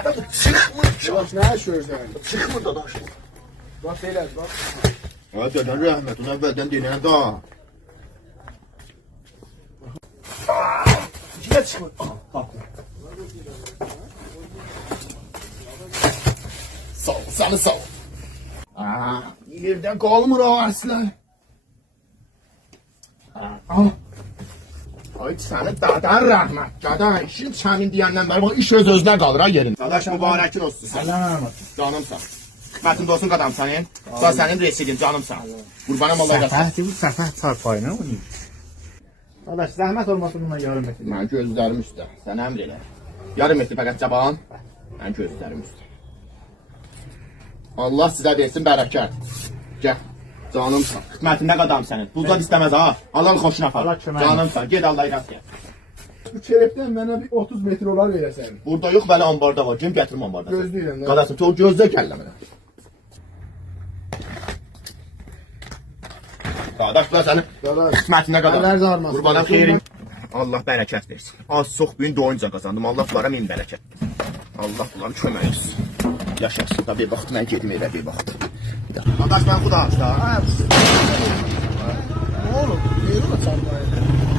Adam çıkmır. Yavaş ne yaşıyorsun? Çıkmır da daş. Bak beyler bak. Hadi dedən rəhmət, ona əvvəldən deyilənə da. Yine çıkmır. Sağ ol, səni sağ ol. Yerdən qalmır o ərslər. Ay səni dadan rəhmət, dadan. İşin sənin deyəndən bəri, bax iş öz-özünə qalır ha yerin. Dadaş mübarəkin olsun sən. Canımsan. Xidmətin olsun qadam sənin. Da sənin residin, canımsan. Qurbanım Allah eləsin. Səfəhdir bu, səfəh çarpayına oynayır. Dadaş, zəhmət olmasın bundan yarım etdir. Mən gözlərim üstə, sən əmr elə. Yarım etdi fəqət caban. Mən gözlərim üstə. Allah sizə versin bərəkət. Gəl, canımsan. Xidmətində qadam sənin. Puldan istəməz ha. Allah xoşuna apar. Allah kömək Canımsan, ged Allah irat gəl. Bu çelepten bana bir 30 metre olar veresen. Burada yox, bəli ambarda var. Gün gətirim ambarda. Gözləyirəm. Qadasın, çox gözlə kəlləmə. Dadaş, ben səni Dadaş. xidmətinə Əllər qadam. zarmasın. Qurbanım xeyrin. Allah bərəkət versin. Az çox gün doyunca qazandım. Allah bunlara min bərəkət. Allah bunların kömək etsin. Yaşasın da bir vaxt mən gedim evə bir vaxt. Dadaş, mən xuda aç da. Ne olur? Ne olur çarpayı?